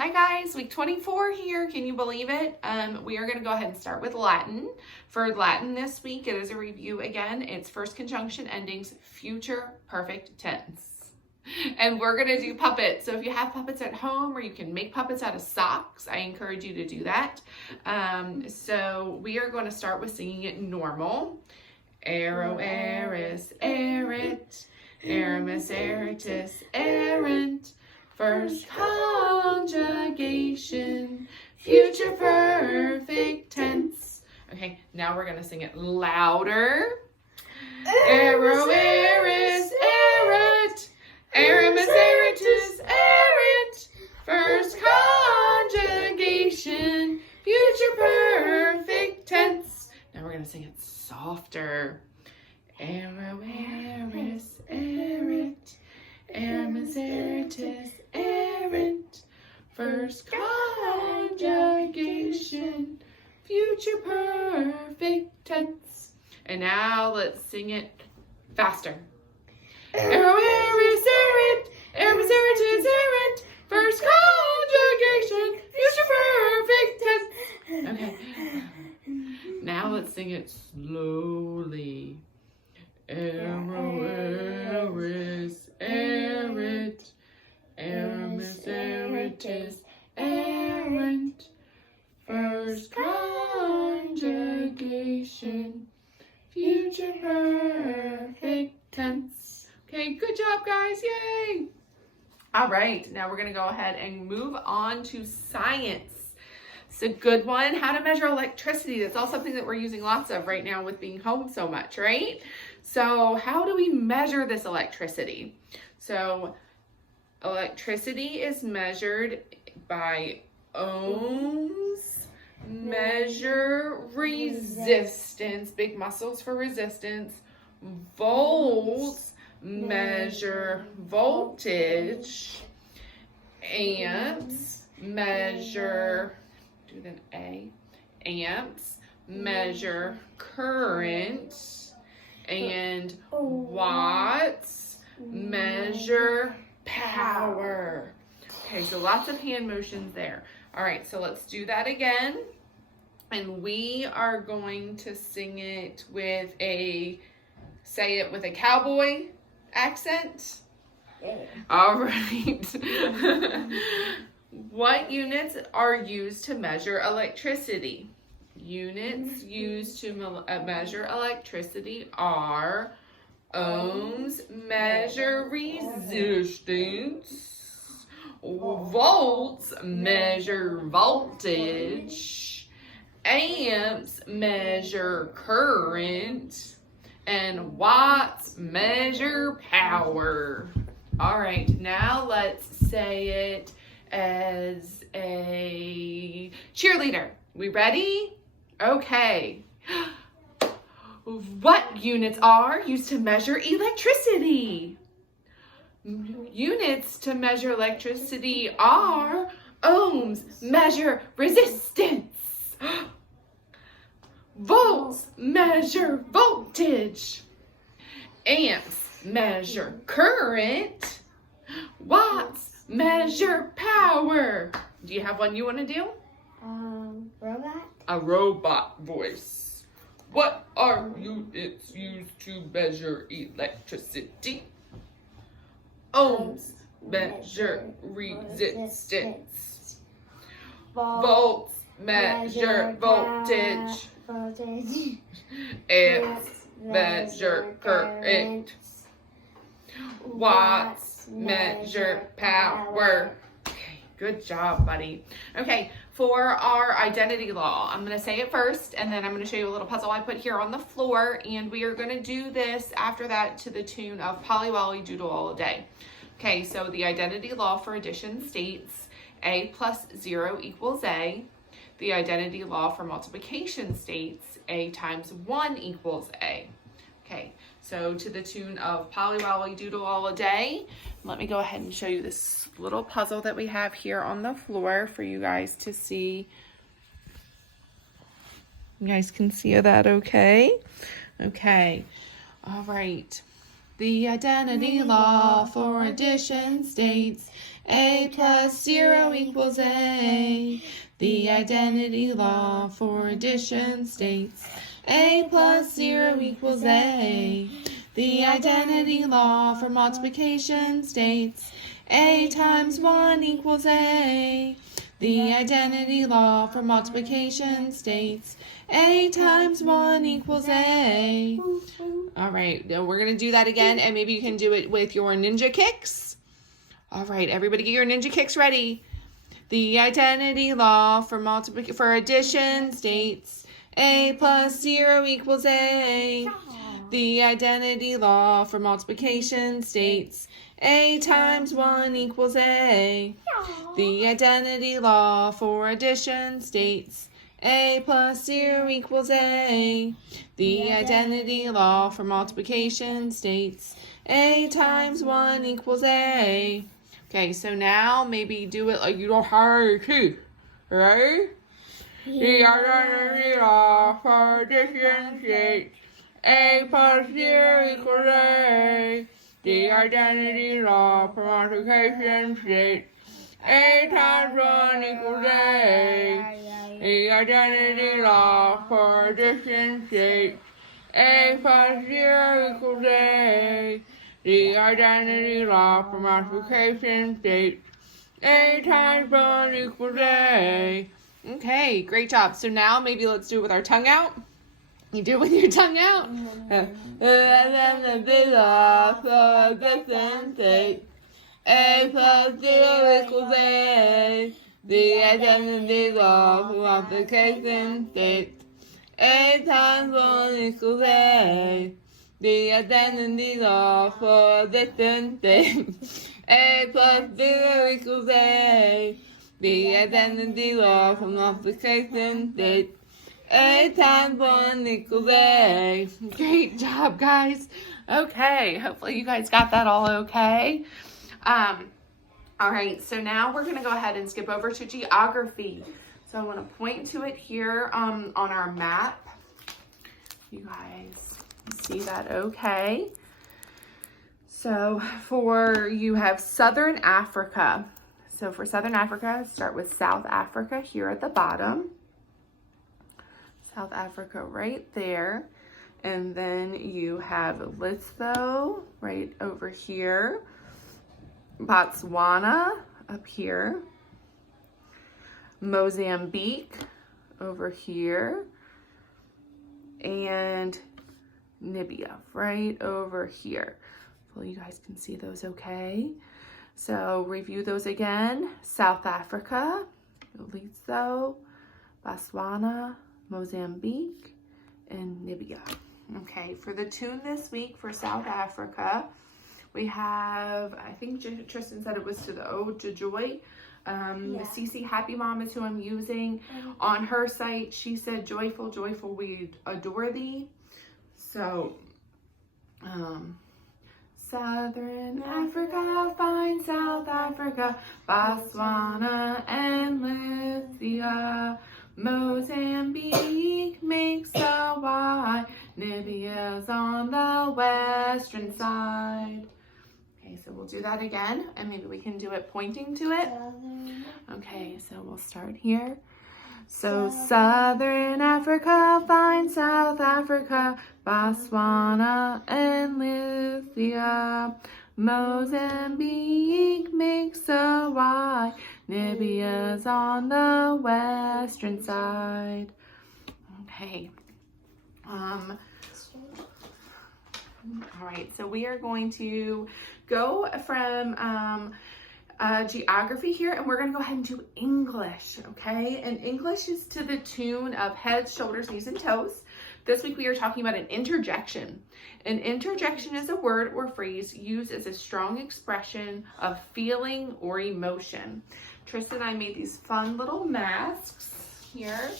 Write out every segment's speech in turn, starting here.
Hi guys, week 24 here. Can you believe it? We are going to go ahead and start with Latin. For Latin this week, it is a review again. It's first conjunction endings, future perfect tense. And we're going to do puppets. So if you have puppets at home or you can make puppets out of socks, I encourage you to do that. So we are going to start with singing it normal. Aero, eris, erit, eramus, eritus, errant. First conjugation, future perfect tense. Okay, now we're gonna sing it louder. Aero, eris, erit, eramus, eritus, errant. First conjugation, future perfect tense. Now we're gonna sing it softer. Aero, eris, erit, eramus, eritus, errant. First conjugation, future perfect tense. And now let's sing it faster. Aero, eris, erit, eramus, eritus, errant. First conjugation, future perfect tense. Okay. Now let's sing it slowly. Aero, eris, erit, eramus, eritus, errant. First conjugation, future perfect tense. Okay, good job, guys. Yay! All right, now we're going to go ahead and move on to science. It's a good one. How to measure electricity. That's all something that we're using lots of right now with being home so much, right? So how do we measure this electricity? So electricity is measured by ohms, measure resistance, big muscles for resistance, volts, measure voltage, amps, measure, do the A, amps, measure current, and watts, measure power. Okay, so lots of hand motions there. All right, so let's do that again. And we are going to sing it with say it with a cowboy accent. Yeah. All right. What units are used to measure electricity? Units used to measure electricity are ohms, measure resistance, volts, measure voltage, amps, measure current, and watts, measure power. All right, now let's say it as a cheerleader. We ready? Okay. What units are used to measure electricity? Units to measure electricity are ohms, measure resistance. Volts, measure voltage. Amps, measure current. Watts, measure power. Do you have one you want to do? Robot? A robot voice. What are units used to measure electricity? Ohms, measure resistance. Volts, measure voltage. Amps, measure current. Watts, measure power. Okay, good job, buddy. Okay, for our identity law, I'm going to say it first, and then I'm going to show you a little puzzle I put here on the floor, and we are going to do this after that to the tune of Polly Wolly Doodle All Day. Okay, so the identity law for addition states A plus 0 equals A. The identity law for multiplication states A times 1 equals A. Okay, so to the tune of Polly Wolly Doodle All a Day, let me go ahead and show you this little puzzle that we have here on the floor for you guys to see. You guys can see that okay? Okay, all right. The identity law for addition states A plus 0 equals A. The identity law for addition states A plus 0 equals A. The identity law for multiplication states A times 1 equals A. The identity law for multiplication states A times 1 equals A. All right, now we're going to do that again, and maybe you can do it with your ninja kicks. All right, everybody get your ninja kicks ready. The identity law for addition states A plus 0 equals A. The identity law for multiplication states A times 1 equals A. The identity law for addition states A plus 0 equals A. The identity law for multiplication states A times 1 equals A. Okay, so now maybe do it like you don't have to, right? The identity law for addition states A plus 0 equals A. The identity law for multiplication states A times 1 equals A. The identity law for addition states A plus 0 equals A. The identity law for multiplication states A times 1 equals A. Okay, great job. So now maybe let's do it with our tongue out. You do it with your tongue out. The identity law for addition states A plus 0 equals A. The identity law for multiplication states A times 1 equals A. The identity law for addition states A plus 0 equals A. The identity law for multiplication states A times 1 equals A. Great job, guys. Okay, hopefully you guys got that all okay. All right, so now we're going to go ahead and skip over to geography. So I want to point to it here on our map. You guys see that okay? So you have Southern Africa. So for Southern Africa, start with South Africa here at the bottom. South Africa right there. And then you have Lesotho right over here. Botswana up here. Mozambique over here. And Namibia right over here. Hopefully you guys can see those okay. So review those again. South Africa, Lesotho, Botswana, Mozambique, and Namibia. Okay, for the tune this week for South Africa, we have, I think Tristan said it was to the Ode to Joy. Cece Happy Mom is who I'm using. On her site, she said, joyful, joyful, we adore thee. So, Southern Africa, fine South Africa, Botswana and Libya, Mozambique makes a Y, Namibia's on the western side. Okay, so we'll do that again, and maybe we can do it pointing to it. Okay, so we'll start here. So Southern Africa, fine South Africa, Botswana and Libya, Mozambique makes a Y, Namibia's on the western side. Okay. All right, so we are going to go from geography here, and we're going to go ahead and do English, okay? And English is to the tune of heads, shoulders, knees, and toes. This week we are talking about an interjection. An interjection is a word or phrase used as a strong expression of feeling or emotion. Tristan and I made these fun little masks here.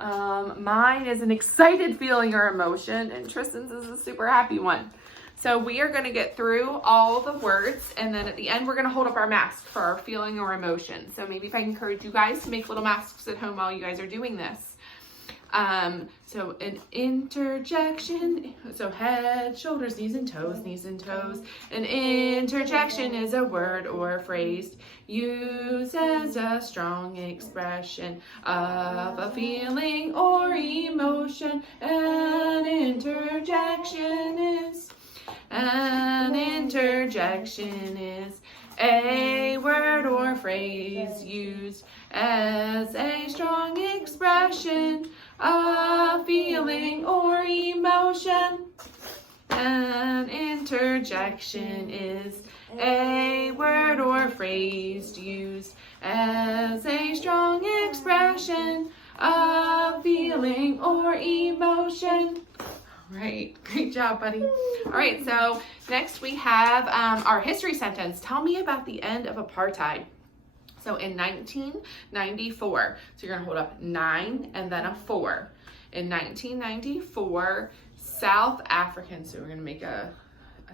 Mine is an excited feeling or emotion, and Tristan's is a super happy one. So we are going to get through all the words, and then at the end, we're going to hold up our mask for our feeling or emotion. So maybe if I encourage you guys to make little masks at home while you guys are doing this. So an interjection, so head, shoulders, knees and toes, knees and toes. An interjection is a word or phrase used as a strong expression of a feeling or emotion. An interjection is a word or phrase used as a strong expression of feeling or emotion. An interjection is a word or phrase used as a strong expression of feeling or emotion. All right, great job, buddy. All right, so next we have our history sentence. Tell me about the end of apartheid. So in 1994, so you're gonna hold up 9 and then a 4. In 1994, South African, so we're gonna make a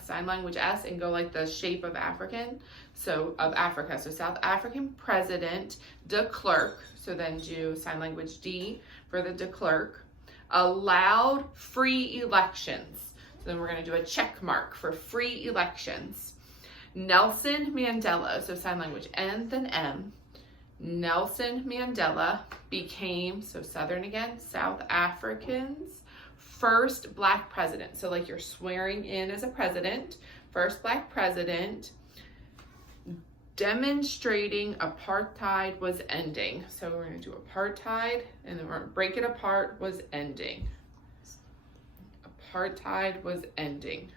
sign language S and go like the shape of African, so of Africa. So South African President de Klerk, so then do sign language D for the de Klerk, allowed free elections. So then we're gonna do a check mark for free elections. Nelson Mandela, so sign language N then M. Nelson Mandela became, so Southern again, South African's first Black president. So like you're swearing in as a president, first Black president, demonstrating apartheid was ending. So we're gonna do apartheid and then we're gonna break it apart was ending. Apartheid was ending.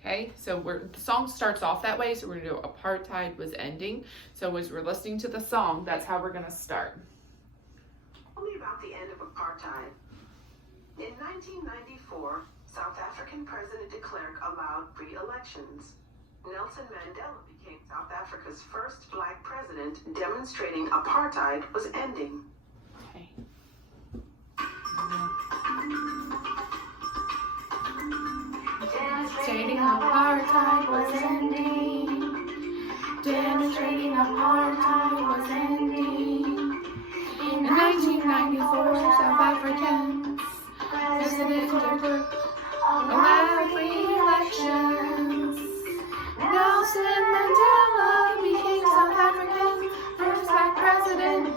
Okay, so the song starts off that way, so we're gonna do apartheid was ending. So as we're listening to the song, that's how we're gonna start. Tell me about the end of apartheid. In 1994, South African President de Klerk allowed free elections. Nelson Mandela became South Africa's first Black president, demonstrating apartheid was ending. Okay. Demonstrating apartheid was ending. Demonstrating apartheid was ending. In 1994, South Africans, President de Klerk allowed free elections. Nelson Mandela became South Africa's first Black president.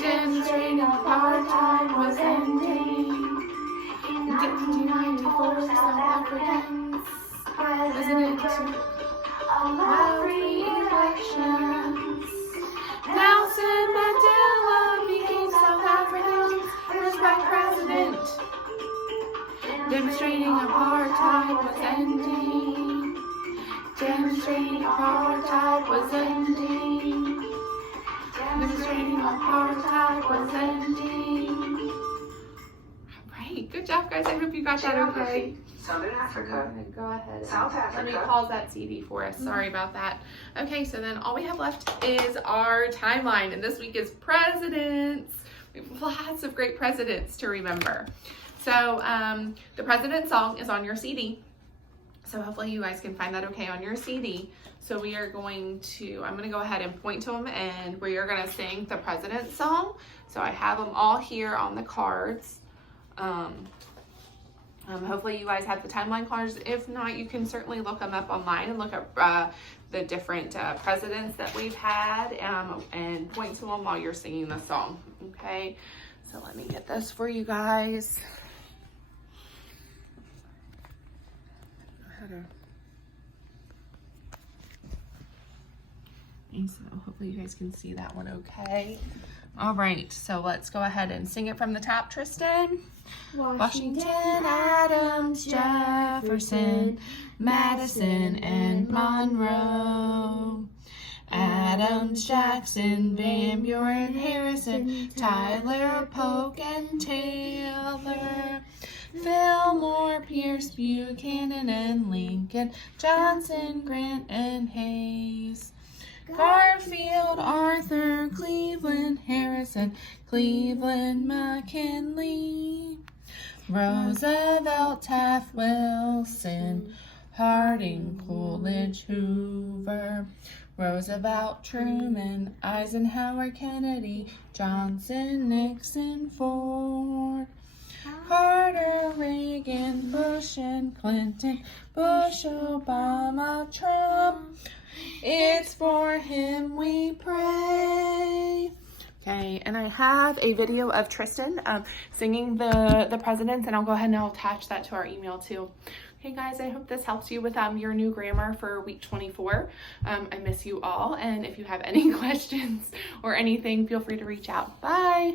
Demonstrating apartheid was ending. In 1994, South Africans, President allowed free elections. Nelson Mandela became South Africa's first Black president. Demonstrating apartheid was ending. Demonstrating apartheid was ending. Demonstrating apartheid was ending. Good job, guys. I hope you got that okay. Southern Africa. Go ahead. South Africa. Let me pause that CD for us. Sorry about that. Okay, so then all we have left is our timeline, and this week is presidents. We have lots of great presidents to remember. So the president song is on your CD. So hopefully you guys can find that okay on your CD. So we are going to, I'm going to go ahead and point to them, and we are going to sing the president song. So I have them all here on the cards. Hopefully you guys have the timeline cards. If not, you can certainly look them up online and look up the different presidents that we've had and point to them while you're singing the song. Okay, so let me get this for you guys. And so hopefully you guys can see that one okay. All right, so let's go ahead and sing it from the top, Tristan. Washington, Adams, Jefferson, Madison, and Monroe. Adams, Jackson, Van Buren, Harrison, Tyler, Polk, and Taylor. Fillmore, Pierce, Buchanan, and Lincoln, Johnson, Grant, and Hayes. Garfield, Arthur, Cleveland, Harrison, Cleveland, McKinley. Roosevelt, Taft, Wilson, Harding, Coolidge, Hoover. Roosevelt, Truman, Eisenhower, Kennedy, Johnson, Nixon, Ford, Carter, Reagan, Bush and Clinton, Bush, Obama, Trump. It's for him we pray. Okay, and I have a video of Tristan singing the presidents, and I'll go ahead and I'll attach that to our email too. Okay guys, I hope this helps you with your new grammar for week 24. I miss you all, and if you have any questions or anything, feel free to reach out. Bye!